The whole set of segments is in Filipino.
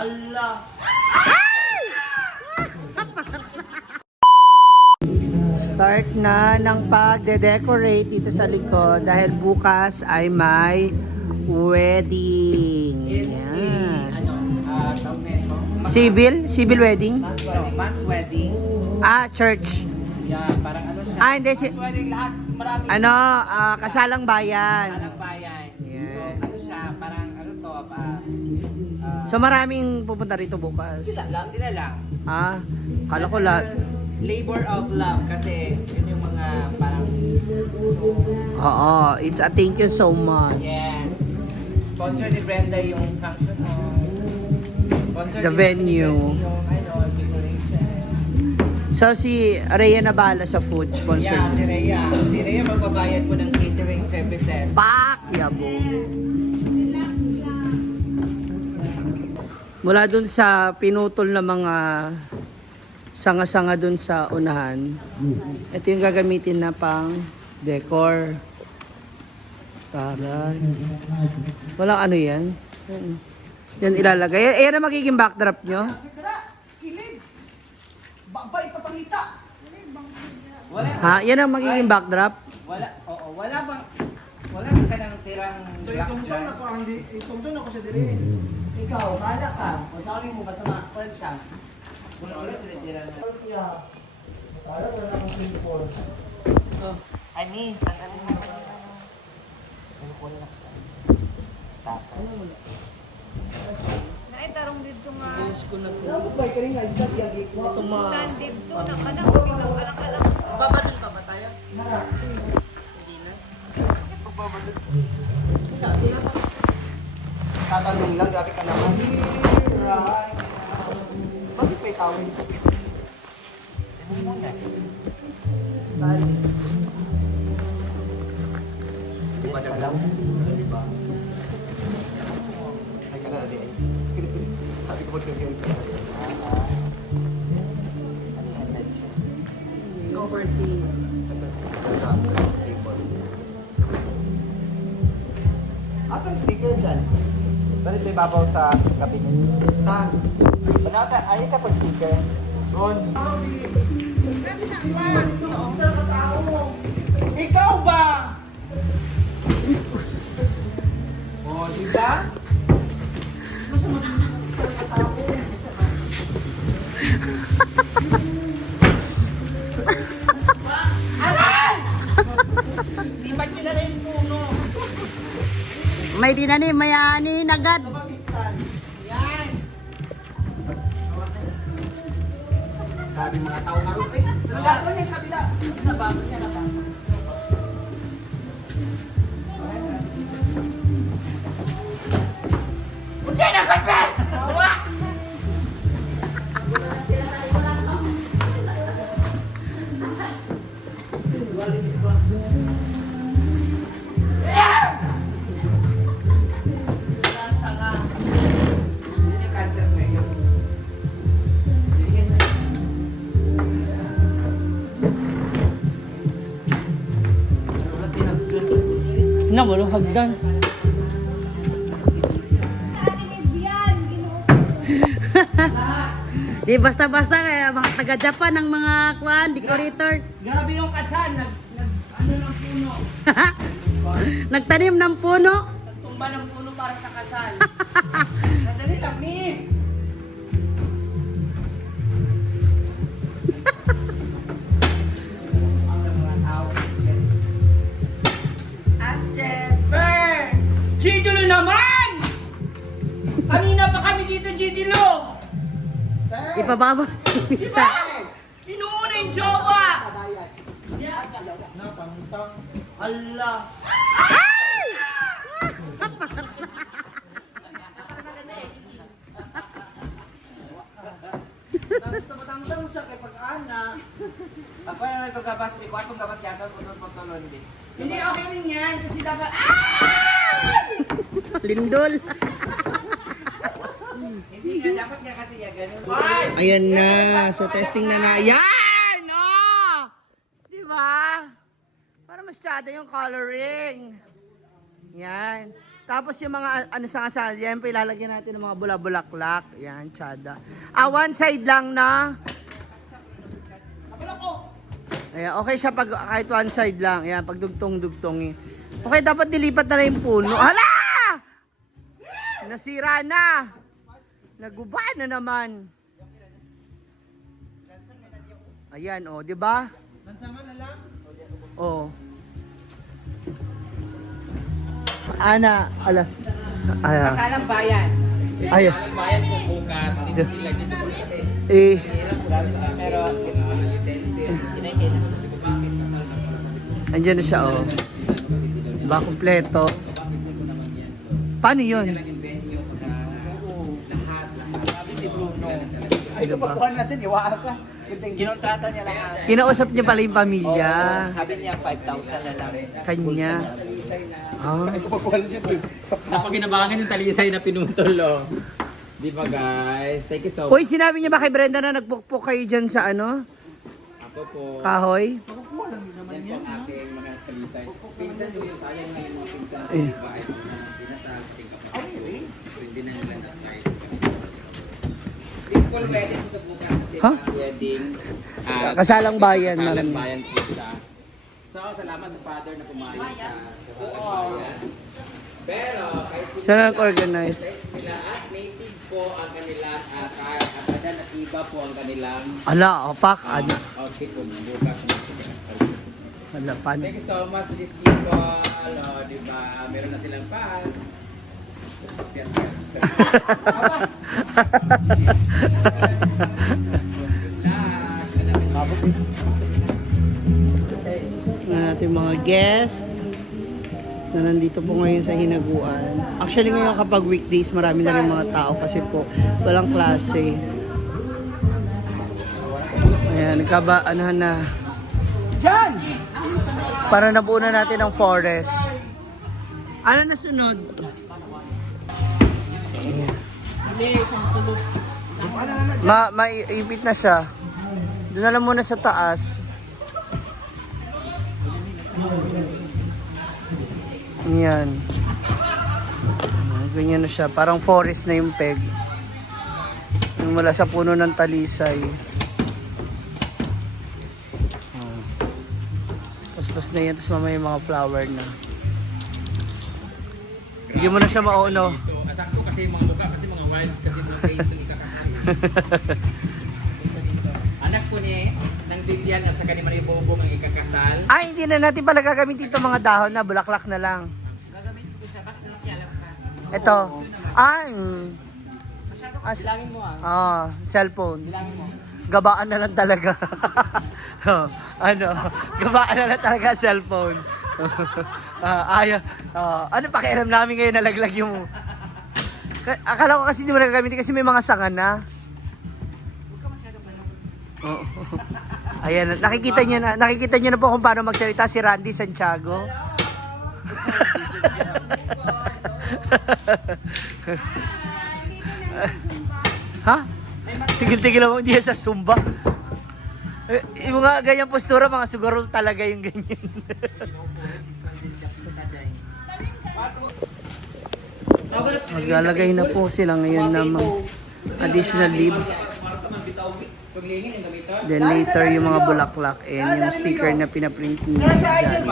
Allah. Start na ng pagde-decorate dito sa likod dahil bukas ay may wedding. Yan. Civil wedding? Mass wedding. Church. Yeah, parang ano siya. Hindi Mass wedding lahat. Marami. Kasalang bayan. Salang bayan. Yeah. So, ano siya, parang ano to, So maraming pupunta rito bukas. sila lang. Kala ko lahat. Labor of love kasi yun yung mga parang Oo, it's a thank you so much. yes. Sponsor ni Brenda yung function hall. Sponsor The ni venue. Yung decoration. So si Rhea na bahala sa food sponsor. Yeah, si Rhea. Si Rhea magbabayad po ng catering services. Pak! Yabo. Mula dun sa pinutol na mga sanga-sanga dun sa unahan. Ito yung gagamitin na pang decor. Para. Walang ano yan. Yan ilalagay. Ayan ang magiging backdrop nyo. Wala. Yan ang magiging backdrop. Wala. Oo, wala bang wala ka nang tirang So itong ako hindi itong ako sa diri. Ikaw, bahala ka. O sorry mo basta ma-call siya. Wala sila tirang. Para wala akong simple. Ani, ang mo. Ano ko na. Naitarong dito nga. Dapat ba kini nga isda yagi ko. Stand dito na kanang biglang alang-alang. Babadun pa ba tayo? Hindi na. tatanong lang gabi ka naman. Bakit pa itawin? Bali. Madaglaw. Ay ka na di. Sabi ko magkakaroon ka. Cover tea. Asang sticker dyan? Pero ito ibabaw sa kabinet. Saan? Panata, ayun sa pag-sticker. Doon. Ikaw ba? Oh, di ba? Di ba sila rin puno? May dinanim, may anihin agad. Yan. Sabi mga tao nga rin. Ay, gagawin niya sa kabila. Nabago niya, nabago. Punta na ka! Tawa! Na, walang hagdan. Di basta-basta kaya mga taga-Japan ang mga decorator. Grabe yung kasal, ano ng puno. Nagtanim ng puno. Nagtumba ng puno para sa kasal. Sandali lang, Mi. Asever! Gidolo naman! Kanina pa kami dito, Gidolo! Ipababa yung isa. Inuuna yung jowa! Allah. Tamatang siya kay pag-ana. Ako na nagkagabas, may kwatong gabas kaya putol-putulon din. Hindi, Hindi, okay rin yan. Kasi dapat, Lindol. Hindi nga, dapat nga kasi yan, ganun. Why? Ayan na. So testing na na. Yan! Oh! Di ba? Para masyado yung coloring. Yan. Tapos yung mga ano sa yan pa ilalagyan natin ng mga bula-bulaklak. Yan, tsada. One side lang na. Ayan, okay siya pag kahit one side lang. Ayan, pag dugtong-dugtong. Okay, dapat dilipat na lang yung puno. Hala! Nasira na. Naguba na naman. Ayan, oh, di ba? Lansangan na lang? Oh. Ana, ala. Ayan. Kasalang bayan. Ayan. Kasalang bayan kung bukas, dito sila dito po kasi. Eh, Hirap po sila sa pero utensils. Kinakailangan sa dito bakit kasal na para sa dito. andyan na siya, oh. Diba, kompleto. Paano yun? Yung venue para lahat. Sabi si Bruno. Ay, kapagkuhan natin, iwaan ka. Kinontrata niya lahat. Kinausap niya pala yung pamilya. Sabi niya 5,000 na lang. Kanya. Ah. Kapagkuhan natin, Napakinabangan yung talisay na pinutol, oh. Di ba guys? Thank you so much. Uy, sinabi niya ba kay Brenda na nagpukpok kayo dyan sa ano? Ako po. Kahoy? Yan po aking mga talisay. Pinsan po yung sayang na yung mga pinsan. Di ba? Ay mga pinasal. Hindi na nila na-try. Simple wedding ito bukas kasi Huh? mass wedding. Kasalang bayan, Kasalang ma'am. bayan po siya. So, salamat sa father na pumayag sa kasalang bayan. Pero, kahit sila Saan nag-organize? nila at native po ang kanilang at adan at iba po ang kanilang Ala, opak. Ano? outfit kung bukas. Ala, paano? Thank you so much these people. Di ba? Meron na silang pan. Natin mga guest na nandito po ngayon sa Hinaguan. Actually ngayon kapag weekdays marami na rin mga tao kasi po walang klase. Ayan, nagkaba-anahan na. Diyan! Para nabuo na natin ang forest. Ano na sunod? Maipit na siya. Doon na lang muna sa taas. Yan. Ganyan na siya. Parang forest na yung peg. Yung mula sa puno ng talisay. Paspas na yan. Tapos mamaya yung mga flower na. Hindi mo na siya mauno. Sakto kasi yung mga mukha, kasi mga wild, kasi mga face ng ikakasal. Anak po ni ng Vivian at saka ni Maria Bobo ang ikakasal. Ay, hindi na natin pala gagamitin itong mga dahon na bulaklak na lang. Gagamitin ko siya, bakit nakialam ka? Ito. Bilangin mo Cellphone. Bilangin mo. Gabaan na lang talaga. Gabaan na lang talaga cellphone. Ano pakialam namin ngayon nalaglag yung... Akala ko kasi hindi mo nagagamitin kasi may mga sanga na. Oo. Ayan, nakikita niyo na po kung paano magsalita si Randy Santiago. Ha? Tigil-tigil mo diyan sa Zumba. Yung mga ganyang postura, mga sugarol talaga yung ganyan. Maglalagay na po sila ngayon ng mga additional leaves. Then later yung mga bulaklak and yung sticker na pinaprint ni Daddy.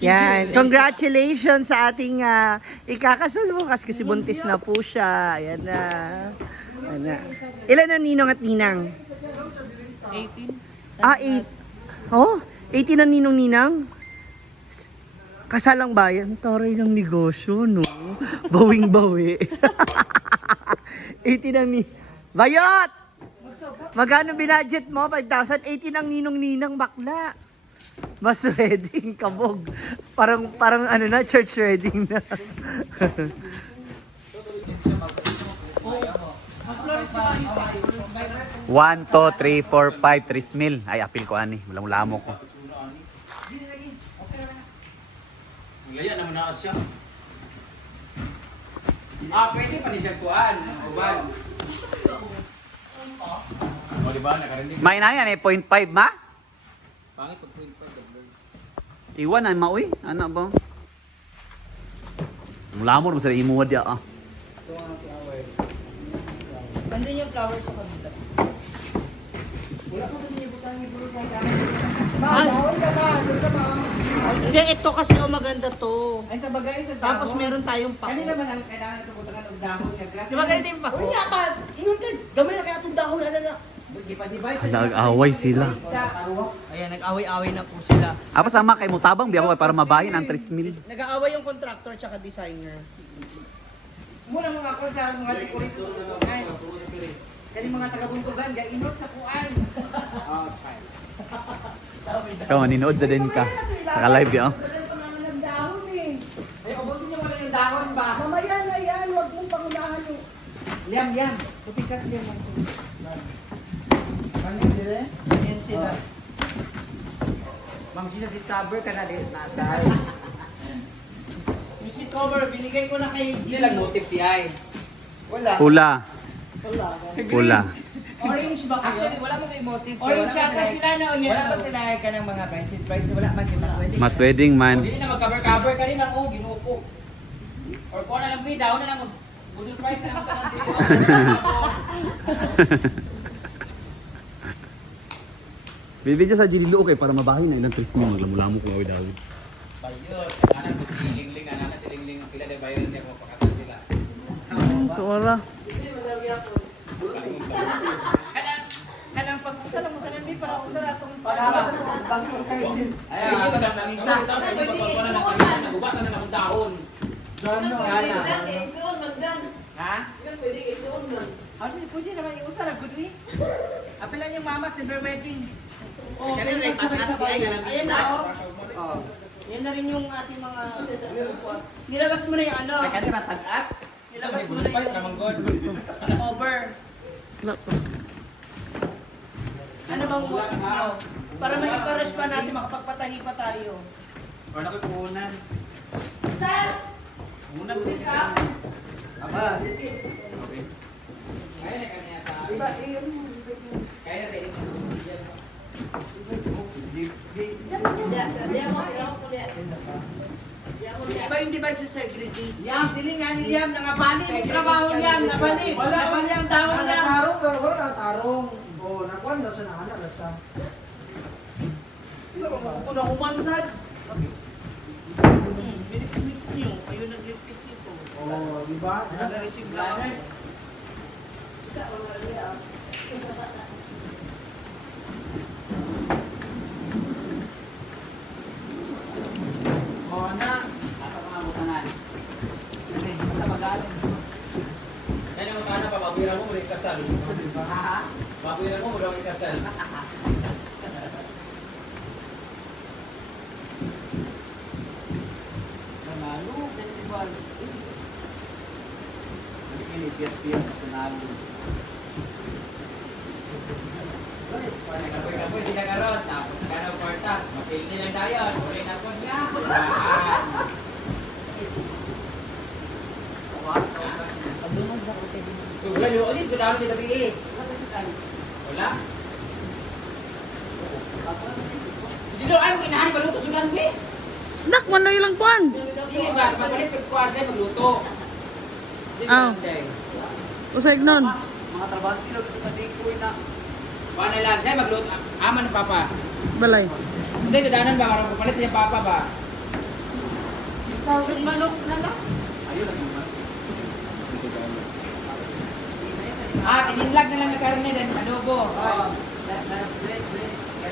Yan. Congratulations sa ating ikakasal bukas kasi buntis na po siya. Ayan na. Ayan na. Ilan ang ninong at ninang? 18. 8. Oh, 18 ang ninong-ninang? Kasalang bayan, taray ng negosyo, no? Bawing-bawi. 18 ang Bayot! Magkano binadget mo? 5,000? 18 ang ninong-ninang bakla. Mas wedding, kabog. Parang ano na, church wedding na. 1, 2, 3, 4, 5, 3 mil. Ay, apil ko ani. Walang lamo ko. Laya naman na siya. Pwede pa ni siya kuhan. Uban. Di ba? Nakarinig. May na yan eh, 0.5 ma? Pangit pag 0.5. Iwan ay maoy. Ano ba? Ang lamor mo sa imuha dia ah. Andun yung flower sa kabila. Hindi, ito kasi maganda to. Ay, sa bagay, sa dahon. Tapos meron tayong pako. Kanina man ang kailangan ito butangan og dahon nga grass. Di ba ganito yung pako? Uy, pa! Ingon ka! Gamay na kaya itong dahon na. Gipa-divide. Nag-away sila. Ayan, nag-away-away na po sila. Apa sama kay mo tabang biya ko para mabahin ang 3,000. Nag-aaway yung contractor tsaka designer. Muna mga ko sa mga dekorito sa buntugan. Kani mga taga-buntugan, gainot sa kuan. Oh, child. Ikaw maninood sa din ka. Saka live ya. Ng dahon eh. Ay, ubusin niyo muna yung dahon ba? Mamaya na yan, huwag mong pangunahan yung... Liam. Tutikas liam. Kanin dire? Ayan sila. Ma'am, si Taber ka na din nasa. Yung seat cover, binigay ko na kay Hindi lang motive ti ay. Wala. Pula. Pula. Orange ba kayo? Actually, wala mo may motive. Orange yata sila na o Wala ba tinayag ka ng mga price? Wala man yung mas wedding. Mas wedding man. Hindi na mag-cover ka rin lang ginuko. Or kung na lang daw na lang mag-budol price na lang ka ng dito. Bibidyo sa Gililo okay para mabahin na ilang 3,000 maglamulamo ko awid awid. Bayot. Anak ko si Lingling, anak si Lingling ang pila de bayon niya kung pakasal sila. Tuwara. Kanang pag-usala mo tanan mi para usala atong bangko sa rin. Ay, ako na lang isa. Pagkukuha na ng kanina, nagubatan na ng dahon. Ha? Ano, pwede naman iusala good ni. Apilan yung mama, silver wedding. Oh, Kanina rin, magsabay-sabay. patas- Ayan na oh. Oh. Yan na rin yung ating mga nilabas mo na yung ano. Kanina tag-as. Nilabas mo Budol na price na yung manggod. over. Ano bang ano? Para ma-encourage pa natin makapagpatahi pa tayo. Wala ko puhunan. Muna din ka. Aba. Kaya na kanya sa... Kaya na sa iling Iba yung divide sa security. Yam, dili nga ni Yam, nangabali yung trabaho niyan, nabali. Nabali ang tawon niya. Tarong pero wala na tarong. Oh, nakuan na sa naanak na siya. Kung ako mansad. Mix nyo, kayo nag-repeat nito. Oh, di ba? Nag-receive lang. Oh, na. Ato mga mutanan. Matapagalan. Yan yung utana pa, mabira mo, muli kasal. Mabira mo, muli kasal. Nanalo, festival. Nagkapoy-kapoy sila karon, tapos kanaw kwarta, mapili lang dayon, muli na po nga. Baan. Wala yung ulit, sudahan dito gabi eh. Wala. Dilo, ano kinahan ba luto sudan mo eh? Snack man na ilang kuan. Dili ba, magpalit pagkuhan siya magluto. Ah. Usay nun. Mga trabaho sila sa dikoy na. Kuha na lang siya magluto. Aman ng papa. Balay. Kasi sudanan ba, marang papalit niya papa ba? Thousand manok na lang. Tininlag na lang na karne din, adobo.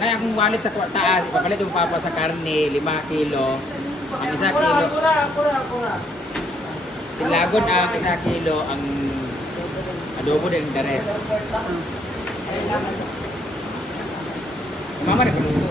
Na akong wallet sa taas, ipapalit yung papa sa karne, 5 kilo. Ang 1 kilo, tinlagon ang 1 kilo, ang adobo din the rest. Mama na kaluto.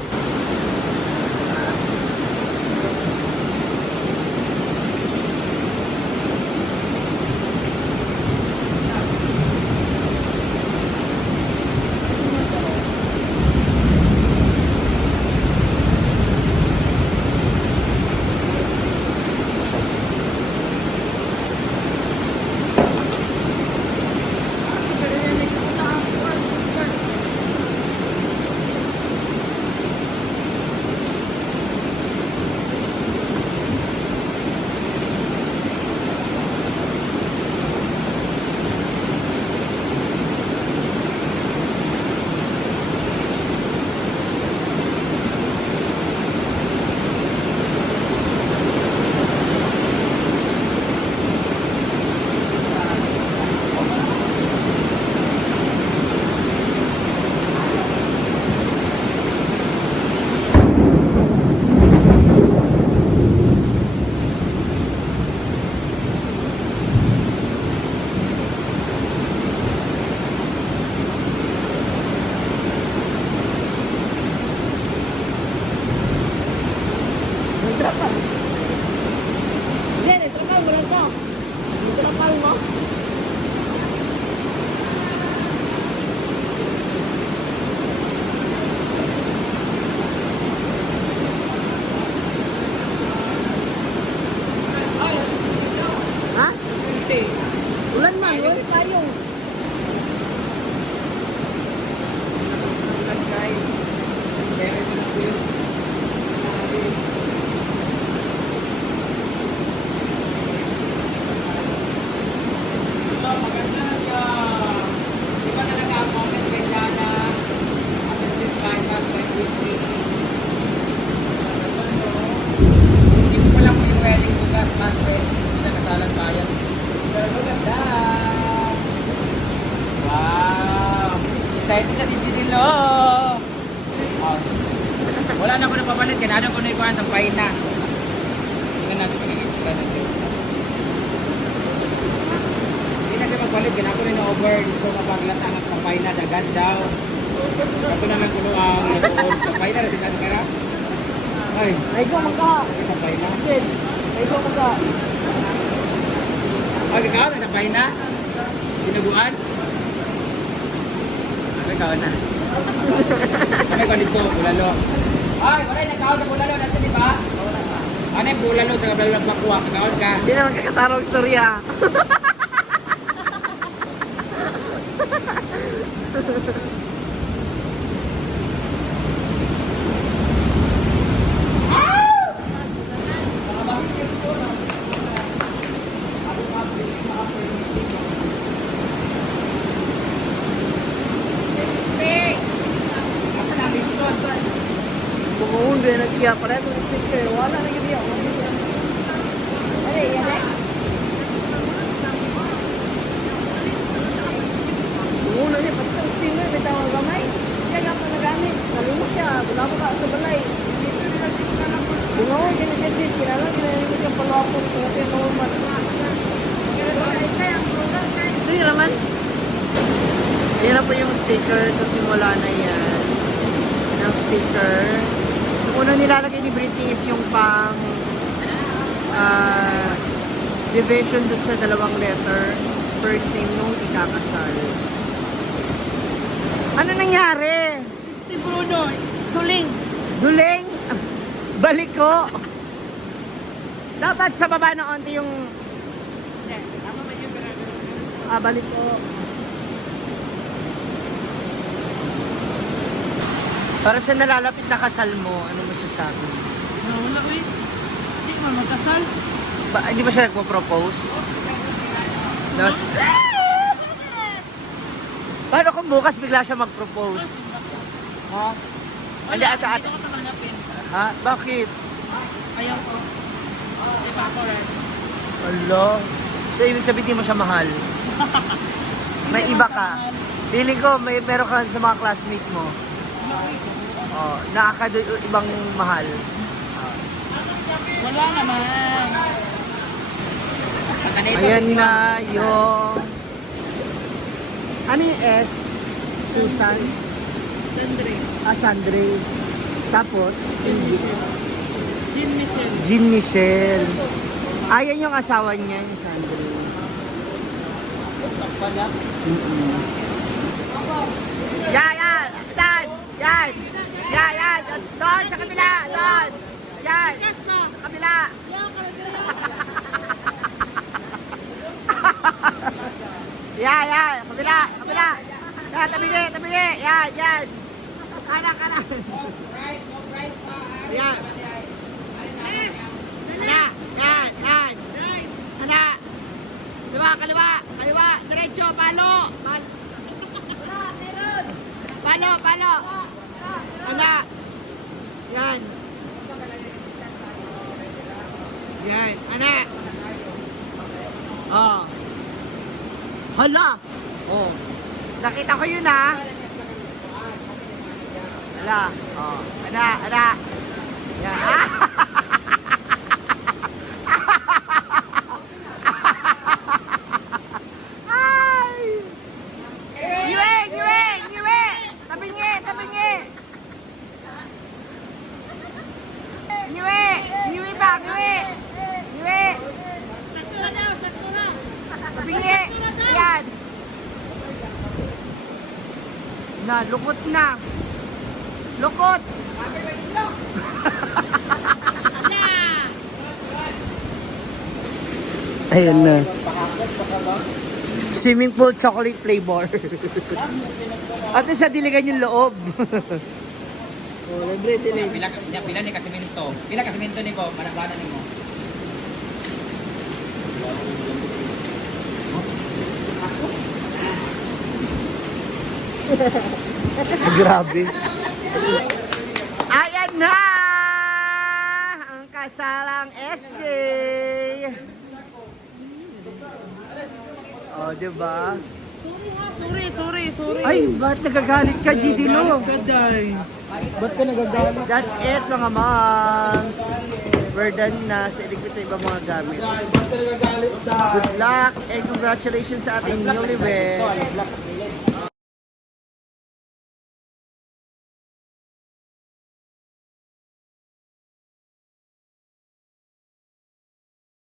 Wala tayo. Guys, meron na po yun. Hello, maganda ka. Di ba talaga ang comment kay Jana? Assisted by God, by Whitney. Simple lang po yung wedding bukas, mas wedding po siya kasalan bayan. Pero maganda. Wow! Excited na si Ginilo! Oh. Wala na ako napapalit, ganado ko na ikuhan sa paina. Tingnan natin magiging sila ng guys. Hindi na siya magpalit, ganado na over dito mapaglatang at sa paina, dagad daw. Ako na lang kuno ang lutoon sa paina, nasinan ka na? Ay, Ay ko magka. sa paina. Ay ko magka. Ay, ikaw na sa paina? Dinuguan? Ay, ikaw na. Kami ko dito, bulalo. Ay, wala yung nagkaon sa bulalo natin, di ba? Ano yung bulalo sa bulalo ng pakuha? Nagkaon ka? Hindi naman kakatarong istorya. Bumuhon din na siya. Pareho ng sticker. Wala na yun yan. Ano yan eh? Bumuhon na siya. Pati ang stinger, may tawag gamay. Kaya ako nagamit. Nalumot siya. Wala ko ka sa balay. Bumuhon din na siya. Kinala, kinala siya palapon. Kung natin normal. Sige naman. Ayan na po yung sticker. So simula na yan. Yung sticker. Yung unang nilalagay ni Britney is yung pang division dun sa dalawang letter. First name nung ikakasal. Ano nangyari? Si Bruno, tuling. Duling? Balik ko. Dapat sa baba na onti yung... balik ko. Para sa nalalapit na kasal mo, ano masasabi? Wala ko eh. Hindi mo magkasal. Hindi ba siya nagpo-propose? Paano kung bukas bigla siya mag-propose? Ha? Hindi, ata. Hindi ko tatanggapin. Ha? Bakit? Ayaw ko. Di ba ako rin? Alo. So, ibig sabihin di mo siya mahal? May iba ka? Feeling ko, meron ka sa mga classmate mo. Oh, ibang mahal. Wala naman. Ayan na yung... Ano yung S? Susan? Sandre. Sandre. Tapos? Jean Michel. Jean Michel. Ayan yung asawa niya, yung Sandre. Wala. Yan! Yan! Yan! Yan! Doon sa kabila! Doon! Yan! Sa kabila! Yan! Kabila! Kabila! Yan! Tabingi! Yan! Kanan! Yan! Yan! Kaliwa! Diretso! Palo! Palo! Ana! Yan! Ana! Oh! Hala! Oh! Nakita ko yun ha! Hala! Oh! Ana! Yan! Ay! Niwe! Tabingi! Niwe ba? Niwe! Tabingi! Yan! Lukot na! Lukot! Ayan na. Swimming pool chocolate flavor. At least sa diligan yung loob. Oh, libre din eh. Pila ni kasimento. Pila kasimento ni ko, manabana ni mo. Grabe. Ayan na! Ang kasalang SJ! Oh, diba? Sorry. Ay, ba't nagagalit ka, GD Lo? Ba't ka nagagalit? That's it, mga moms. We're done na sa iligpit na ibang mga gamit. Ba't ka nagagalit dahil? Good luck and congratulations sa ating newlywed.